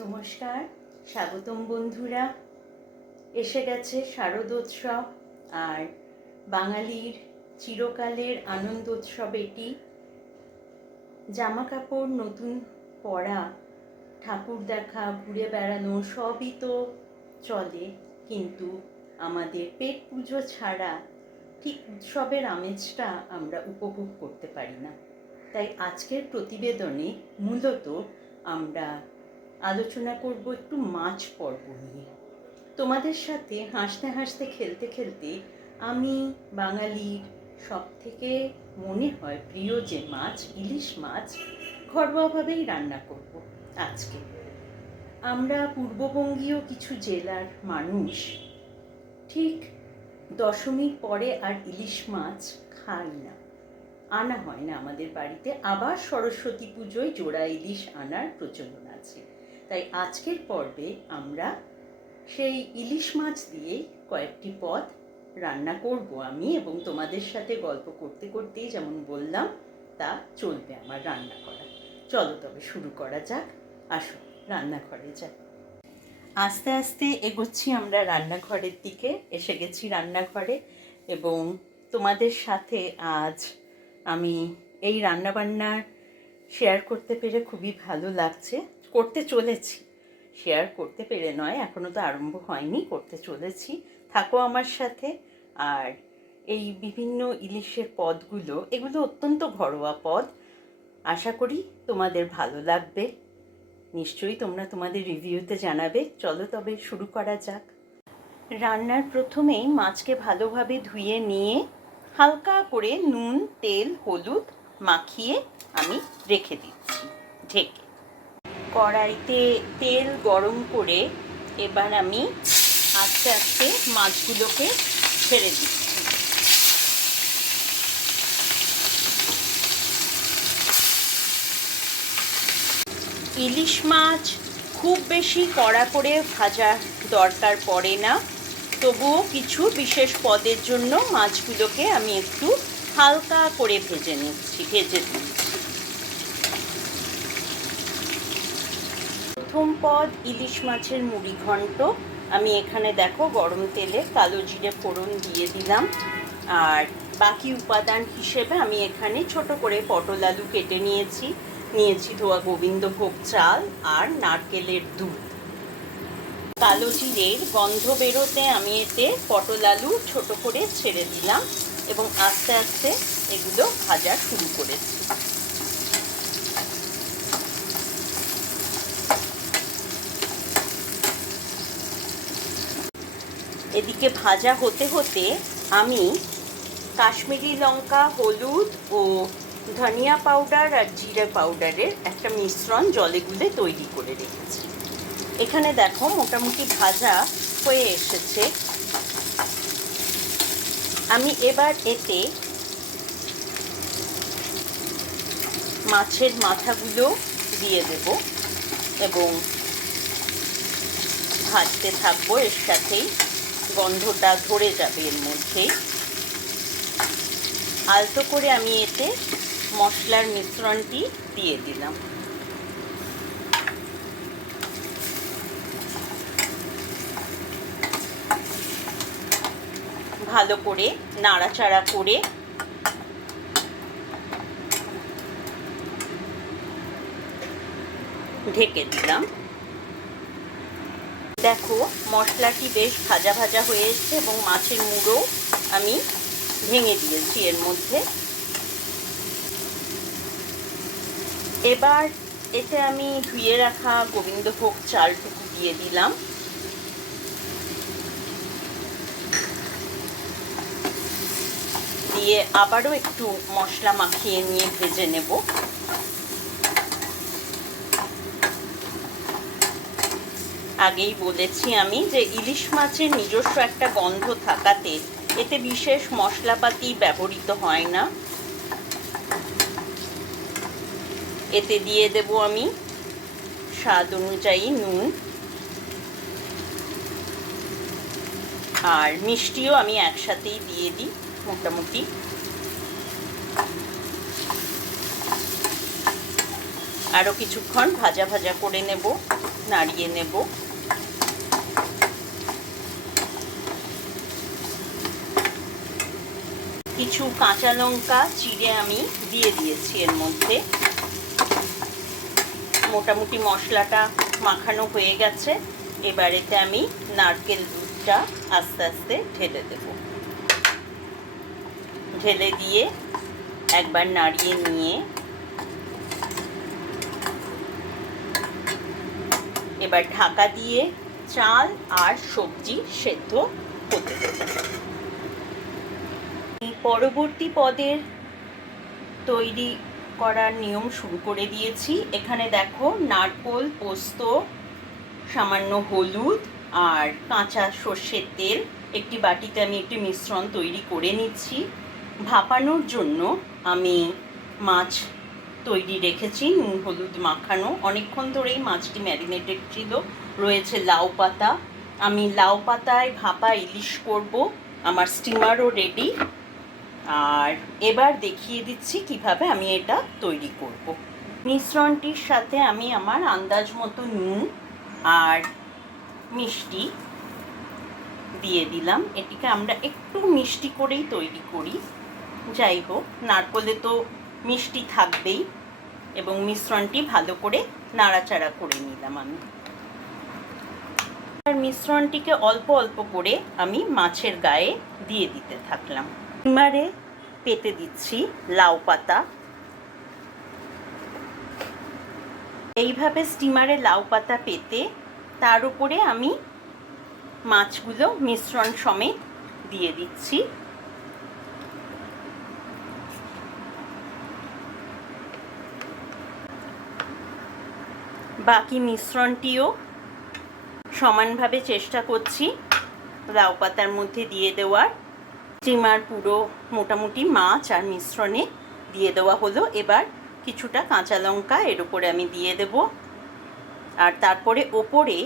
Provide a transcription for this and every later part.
নমস্কার, স্বাগতম বন্ধুরা। এসে গেছে শারদোৎসব, আর বাঙালির চিরকালের আনন্দোৎসব এটি। জামা কাপড় নতুন পরা, ঠাকুর দেখা, ঘুরে বেড়ানো সবই তো চলে, কিন্তু আমাদের পেট পুজো ছাড়া ঠিক উৎসবের আমেজটা আমরা উপভোগ করতে পারি না। তাই আজকের প্রতিবেদনে মূলত আমরা আলোচনা করব একটু মাছ পর্ব নিয়ে। তোমাদের সাথে হাসতে হাসতে খেলতে খেলতে আমি বাঙালির সব থেকে মনে হয় প্রিয় যে মাছ, ইলিশ মাছ, ঘরোয়াভাবেই রান্না করব আজকে। আমরা পূর্ববঙ্গীয় কিছু জেলার মানুষ ঠিক দশমীর পরে আর ইলিশ মাছ খাই না, আনা হয় না আমাদের বাড়িতে। আবার সরস্বতী পুজোয় জোড়া ইলিশ আনার প্রচলন আছে। তাই আজকের পর্বে আমরা সেই ইলিশ মাছ দিয়ে কয়েকটি পদ রান্না করব আমি, এবং তোমাদের সাথে গল্প করতে করতেই যেমন বললাম তা চলবে আমার রান্না করা। চলো তবে শুরু করা যাক, আসো রান্নাঘরে যাক। আস্তে আস্তে এগোচ্ছি আমরা রান্নাঘরের দিকে, এসে গেছি রান্নাঘরে, এবং তোমাদের সাথে আজ আমি এই রান্নাবান্না শেয়ার করতে পেরে খুবই ভালো লাগছে। করতে চলেছি, শেয়ার করতে পেরে নয়, এখনও তো আরম্ভ হয়নি, করতে চলেছি। থাকো আমার সাথে। আর এই বিভিন্ন ইলিশের পদগুলো, এগুলো অত্যন্ত ঘরোয়া পদ, আশা করি তোমাদের ভালো লাগবে। নিশ্চয়ই তোমরা তোমাদের রিভিউতে জানাবে। চলো তবে শুরু করা যাক। রান্নার প্রথমেই মাছকে ভালোভাবে ধুয়ে নিয়ে হালকা করে নুন, তেল, হলুদ মাখিয়ে আমি রেখে দিচ্ছি ঢেকে। কড়াইতে তেল গরম করে এবার আমি আস্তে আস্তে মাছগুলোকে ছেড়ে দিচ্ছি। ইলিশ মাছ খুব বেশি কড়া করে ভাজার দরকার পড়ে না, তবুও কিছু বিশেষ পদের জন্য মাছগুলোকে আমি একটু হালকা করে ভেজে দিচ্ছি। প্রথম পদ ইলিশ মাছের মুড়ি ঘন্ট। আমি এখানে দেখো গরম তেলে কালো জিরে ফোড়ন দিয়ে দিলাম, আর বাকি উপাদান হিসেবে আমি এখানে ছোট করে পটল আলু কেটে নিয়েছি ধোয়া গোবিন্দভোগ চাল আর নারকেলের দুধ। কালো জিরের গন্ধ বেরোতে আমি এতে পটল আলু ছোট করে ছেড়ে দিলাম এবং আস্তে আস্তে এগুলো ভাজা শুরু করেছি। এদিকে ভাজা হতে হতে আমি কাশ্মীরি লঙ্কা, হলুদ ও ধনিয়া পাউডার আর জিরে পাউডারের একটা মিশ্রণ জলে গুলে তৈরি করে রেখেছি। এখানে দেখো মোটামুটি ভাজা হয়ে এসেছে। আমি এবার এতে মাছের মাথাগুলো দিয়ে দেব এবং ভাজতে থাকবো। এর সাথেই গন্ধটা ধরে যাবে এর মধ্যেই। আলতো করে আমি এতে মশলার মিশ্রণটি দিয়ে দিলাম। ভালো করে নাড়াচাড়া করে ঢেকে দিলাম। দেখো মশলাটি বেশ ভাজা ভাজা হয়ে এসেছে এবং মাছের মুড়ো আমি ভেঙে দিয়েছি এর মধ্যে। এবার এতে আমি ধুয়ে রাখা গোবিন্দভোগ চালটুকু দিয়ে দিলাম। দিয়ে আবারও একটু মশলা মাখিয়ে নিয়ে ভেজে নেব। আগেই বলেছি আমি যে ইলিশ মাছের নিজস্ব একটা গন্ধ থাকাতে এতে বিশেষ মশলাপাতি ব্যবহৃত হয় না। এতে দিয়ে দেব আমি স্বাদ অনুযায়ী নুন, আর মিষ্টিও আমি একসাথেই দিয়ে দিই মোটামুটি। আরও কিছুক্ষণ ভাজা ভাজা করে নেব, নাড়িয়ে নেব। কিছু কাঁচা লঙ্কা চিড়ে আমি দিয়ে দিয়েছি এর মধ্যে। মোটামুটি মশলাটা মাখানো হয়ে গেছে। এবার এতে আমি নারকেল দুধটা আস্তে আস্তে ঢেলে দেব। ঢেলে দিয়ে একবার নাড়িয়ে নিয়ে এবার ঢাকা দিয়ে চাল আর সবজি সেদ্ধ হতে দেব। পরবর্তী পদের তৈরি করার নিয়ম শুরু করে দিয়েছি। এখানে দেখো নারকোল, পোস্ত, সামান্য হলুদ আর কাঁচা সর্ষের তেল একটি বাটিতে আমি একটি মিশ্রণ তৈরি করে নিচ্ছি। ভাপানোর জন্য আমি মাছ তৈরি রেখেছি, নুন হলুদ মাখানো। অনেকক্ষণ ধরেই মাছটি ম্যারিনেটেড ছিল। রয়েছে লাউ পাতা, আমি লাউ পাতায় ভাপা ইলিশ করব। আমার স্টিমারও রেডি। আর এবার দেখিয়ে দিচ্ছি কিভাবে আমি এটা তৈরি করব। মিশ্রণটির সাথে আমি আমার আন্দাজ মতো নুন আর মিষ্টি দিয়ে দিলাম। এটিকে আমরা একটু মিষ্টি করেই তৈরি করি। যাই হোক, নারকোলে তো মিষ্টি থাকবেই। এবং মিশ্রণটি ভালো করে নাড়াচাড়া করে নিলাম আমি। আর মিশ্রণটিকে অল্প অল্প করে আমি মাছের গায়ে দিয়ে দিতে থাকলাম। স্টিমারে পেতে দিচ্ছি লাউ পাতা। এইভাবে স্টিমারে লাউ পাতা পেতে তার উপরে আমি মাছগুলো মিশ্রণ সমেত দিয়ে দিচ্ছি। বাকি মিশ্রণটিও সমানভাবে চেষ্টা করছি লাউ পাতার মধ্যে দিয়ে দেওয়ার। স্টিমার পুরো মোটামুটি মাছ আর মিশ্রণে দিয়ে দেওয়া হলো। এবার কিছুটা কাঁচা লঙ্কা এর উপরে আমি দিয়ে দেব। আর তারপরে ওপরে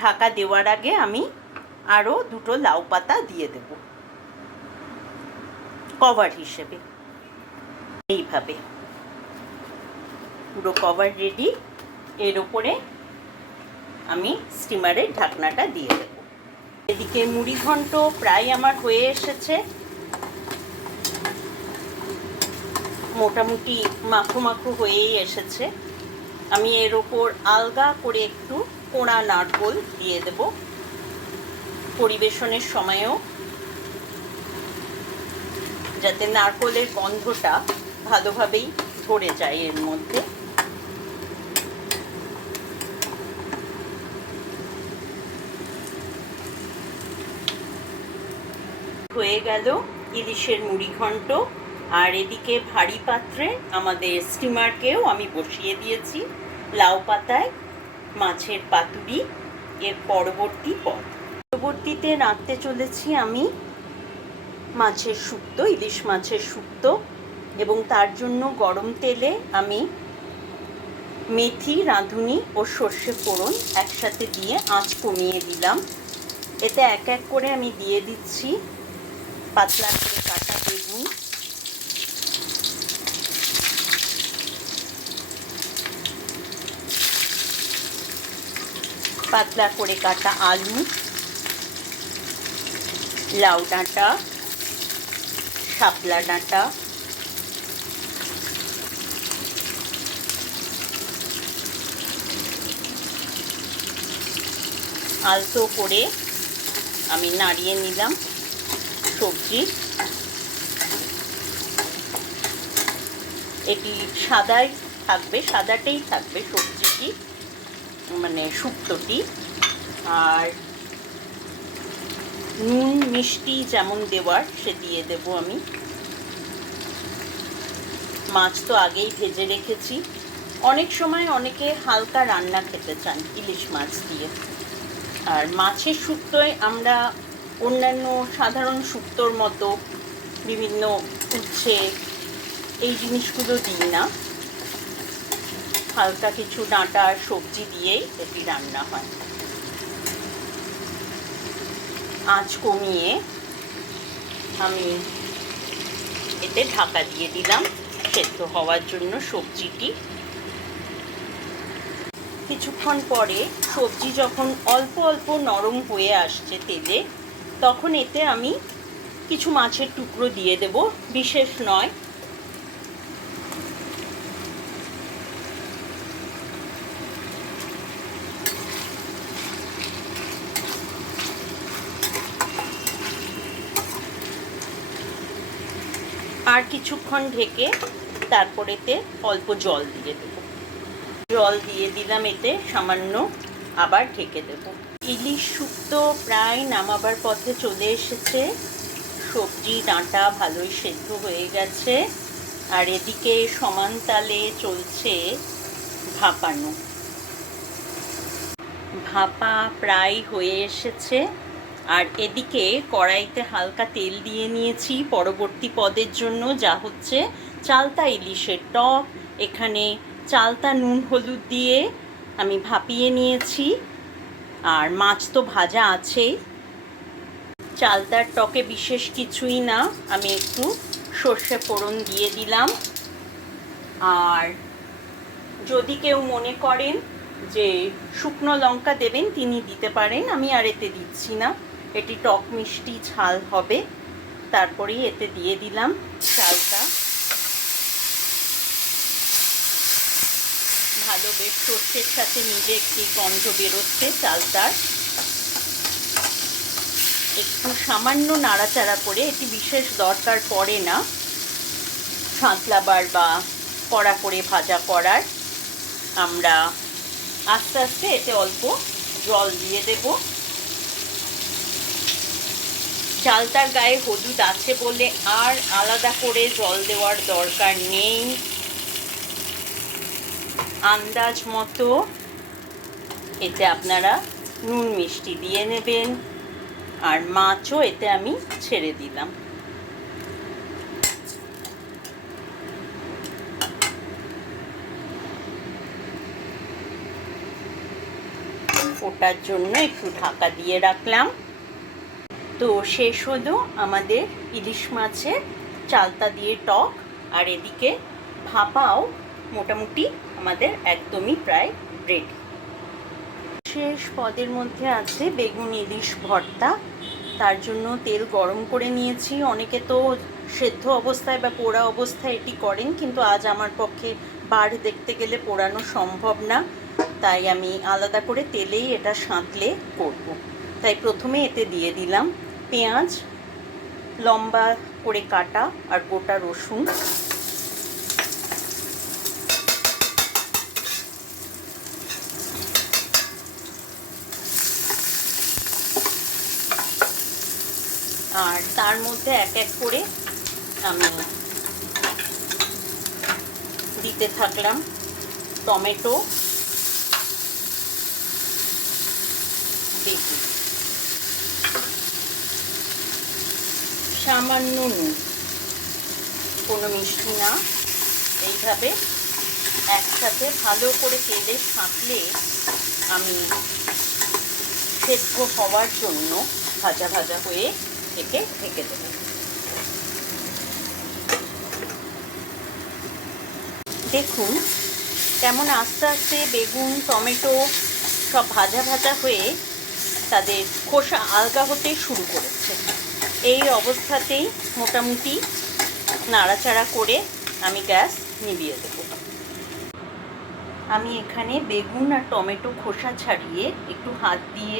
ঢাকা দেওয়ার আগে আমি আরও দুটো লাউ পাতা দিয়ে দেব কভার হিসেবে। এইভাবে পুরো কভার রেডি। এর উপরে আমি স্টিমারের ঢাকনাটা দিয়ে দেব। এদিকে মুড়ি ঘন্ট প্রায় আমার হয়ে এসেছে। মোটামুটি মাখো মাখো হয়েই এসেছে। আমি এর ওপর আলগা করে একটু কোড়া নারকোল দিয়ে দেব পরিবেশনের সময়ও, যাতে নারকোলের গন্ধটা ভালোভাবেই ধরে যায় এর মধ্যে। হয়ে গেল ইলিশের মুড়ি ঘন্ট। আর এদিকে ভারী পাত্রে আমাদের স্টিমারকেও আমি বসিয়ে দিয়েছি লাউ পাতায় মাছের পাতুরি। এর পরবর্তীতে রাঁধতে চলেছি আমি মাছের শুক্তো, ইলিশ মাছের শুক্তো। এবং তার জন্য গরম তেলে আমি মেথি, রাঁধুনি ও সর্ষে ফোড়ন একসাথে দিয়ে আঁচ কমিয়ে দিলাম। এতে এক এক করে আমি দিয়ে দিচ্ছি পাতলা করে কাটা বেগুন, পাতলা করে কাটা আলু, লাউ ডাঁটা, শাপলা ডাঁটা, আলতো করে আমি নাড়িয়ে নিলাম সবজি। এটি সাদাটাই থাকবে সবজিটি, মানে শুক্তোটি। আর নুন মিষ্টি যেমন দেওয়ার সে দিয়ে দেব আমি। মাছ তো আগেই ভেজে রেখেছি। অনেক সময় অনেকে হালকা রান্না খেতে চান ইলিশ মাছ দিয়ে। আর মাছের শুক্তোয় আমরা অন্যান্য সাধারণ শুক্তোর মতো বিভিন্ন উচ্ছে এই জিনিসগুলো দিই না। হালকা কিছু ডাঁটা আর সবজি দিয়েই এটি রান্না হয়। আঁচ কমিয়ে আমি এতে ঢাকা দিয়ে দিলাম সেদ্ধ হওয়ার জন্য সবজিটি। কিছুক্ষণ পরে সবজি যখন অল্প অল্প নরম হয়ে আসছে তেলে, তখন এতে আমি কিছু মাছের টুকরো দিয়ে দেব, বিশেষ নয়। আর কিছুক্ষণ ঢেকে তারপরেতে অল্প জল দিয়ে দেব। জল দিয়ে দিলাম এতে সামান্য, আবার ঢেকে দেব। ইলিশ শুক্তো প্রায় নামাবার পথে চলে এসেছে। সবজি ডাঁটা ভালোই সেদ্ধ হয়ে গেছে, আর এদিকে সমান তালে চলছে ভাপানো। ভাপা প্রায় হয়ে এসেছে, আর এদিকে কড়াইতে হালকা তেল দিয়ে নিয়েছি পরবর্তী পদের জন্য, যা হচ্ছে চালতা ইলিশের টক। এখানে চালতা নুন হলুদ দিয়ে আমি ভাপিয়ে নিয়েছি, আর মাছ তো ভাজা আছেই। চালতার টকে বিশেষ কিছুই না, আমি একটু সর্ষে ফোড়ন দিয়ে দিলাম। আর যদি কেউ মনে করেন যে শুকনো লঙ্কা দেবেন, তিনি দিতে পারেন, আমি আর এতে দিচ্ছি না। এটি টক মিষ্টি ঝাল হবে। তারপরেই এতে দিয়ে দিলাম চালটা। ভালো বেশ সর্ষের সাথে মিলে একটি গন্ধ বেরোচ্ছে চালটার। একটু সামান্য নাড়াচাড়া করে, এটি বিশেষ দরকার পড়ে না সাঁতলাবার বা কড়া করে ভাজা করার। আমরা আস্তে আস্তে এতে অল্প জল দিয়ে দেব। চালতার গায়ে হলুদ আছে বলে আর আলাদা করে জল দেওয়ার দরকার নেই। আন্দাজ মতো এতে আপনারা নুন মিষ্টি দিয়ে নেবেন। আর মাছও এতে আমি ছেড়ে দিলাম। ওটার জন্য একটু ঢাকা দিয়ে রাখলাম। তো শেষ হলো আমাদের ইলিশ মাছের চালতা দিয়ে টক, আর এদিকে ভাপাও মোটামুটি আমাদের একদমই প্রায় রেডি। শেষ পদের মধ্যে আছে বেগুন ইলিশ ভর্তা। তার জন্য তেল গরম করে নিয়েছি। অনেকে তো সেদ্ধ অবস্থায় বা পোড়া অবস্থায় এটি করেন, কিন্তু আজ আমার পক্ষে বার দেখতে গেলে পোড়ানো সম্ভব না, তাই আমি আলাদা করে তেলেই এটা সাঁতলে করব। তাই প্রথমে এতে দিয়ে দিলাম পেঁয়াজ লম্বা করে কাটা আর গোটা রসুন। আর তার মধ্যে এক এক করে আমি দিতে থাকলাম টমেটো, বেগুন, সামান্য নুন, কোনো মিষ্টি না। এইভাবে একসাথে ভালো করে তেলে ছাঁকলে আমি সেদ্ধ হওয়ার জন্য ভাজা ভাজা হয়ে একে ঢেকে দেব। দেখুন কেমন আস্তে আস্তে বেগুন টমেটো সব ভাজা ভাজা হয়ে তাদের খোসা আলগা হতে শুরু করেছে। এই অবস্থাতেই মোটামুটি নাড়াচাড়া করে আমি গ্যাস নিভিয়ে দেব। আমি এখানে বেগুন আর টমেটো খোসা ছাড়িয়ে একটু হাত দিয়ে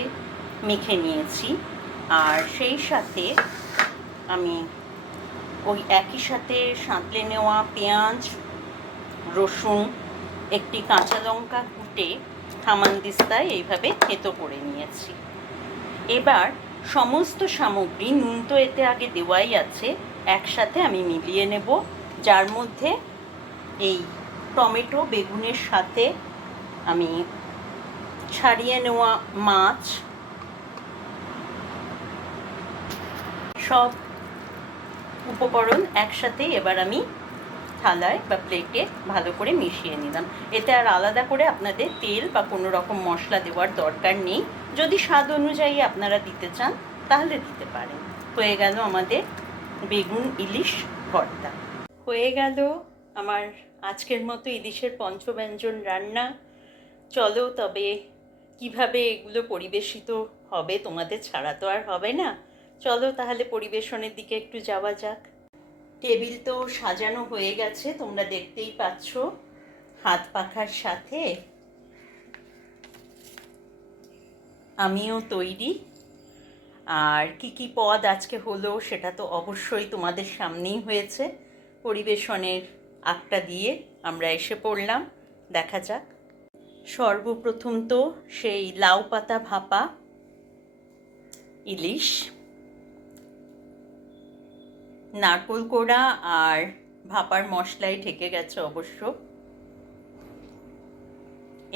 মেখে নিয়েছি, আর সেই সাথে আমি ওই একই সাথে সাঁতলে নেওয়া পেঁয়াজ রসুন একটি কাঁচা লঙ্কা কুটে হামানদিস্তায় এইভাবে থেঁতো করে নিয়েছি। এবার সমস্ত সামগ্রী, নুন তো এতে আগে দেওয়াই আছে, একসাথে আমি মিলিয়ে নেব, যার মধ্যে এই টমেটো বেগুনের সাথে আমি ছাড়িয়ে নেওয়া মাছ, সব উপকরণ একসাথেই এবার আমি থালায় বা প্লেটে ভালো করে মিশিয়ে নিলাম। এতে আর আলাদা করে আপনাদের তেল বা কোনো রকম মশলা দেওয়ার দরকার নেই। যদি স্বাদ অনুযায়ী আপনারা দিতে চান তাহলে দিতে পারেন। হয়ে গেল আমাদের বেগুন ইলিশ ভর্তা। হয়ে গেল আমার আজকের মতো ইলিশের পঞ্চব্যঞ্জন রান্না। চলো তবে কিভাবে এগুলো পরিবেশিত হবে, তোমাদের ছাড়া তো আর হবে না। চলো তাহলে পরিবেশনের দিকে একটু যাওয়া যাক। টেবিল তো সাজানো হয়ে গেছে, তোমরা দেখতেই পাচ্ছ, হাত পাখার সাথে। আমিও তৈরি। আর কি কি পদ আজকে হলো সেটা তো অবশ্যই তোমাদের সামনেই হয়েছে। পরিবেশনের আটটা দিয়ে আমরা এসে পড়লাম, দেখা যাক। সর্বপ্রথম তো সেই লাউ পাতা ভাপা ইলিশ, নারকোল কোড়া আর ভাপার মশলায় ঢেকে গেছে অবশ্য।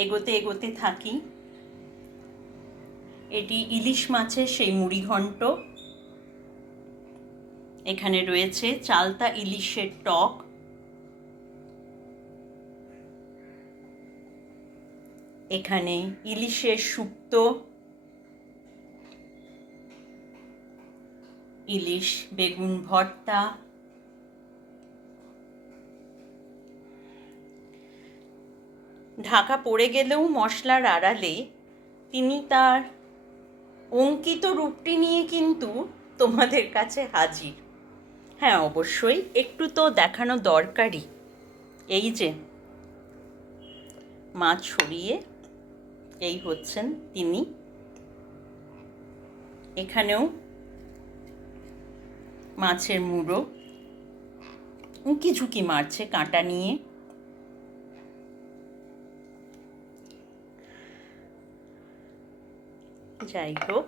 এগোতে এগোতে থাকি। এটি ইলিশ মাছের সেই মুড়িঘণ্ট। এখানে রয়েছে চালতা ইলিশের টক, এখানে ইলিশের শুক্তো, ইলিশ বেগুন ভর্তা, ঢাকা পড়ে গেলেও মশলার আড়ালে তিনি তার অঙ্কিত রূপটি নিয়ে কিন্তু তোমাদের কাছে হাজির। হ্যাঁ, অবশ্যই একটু তো দেখানো দরকারই। এই যে মাছ ছড়িয়ে, এই হচ্ছেন তিনি। এখানেও মাছের মুড়ো, উঁকি ঝুঁকি মারছে কাঁটা নিয়ে। যাই হোক,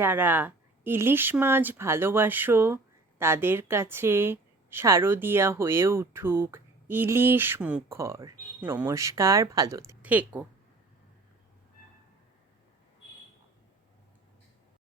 যারা ইলিশ মাছ ভালোবাসো তাদের কাছে শারদিয়া হয়ে উঠুক ইলিশ মুখর। নমস্কার, ভালো থেকো।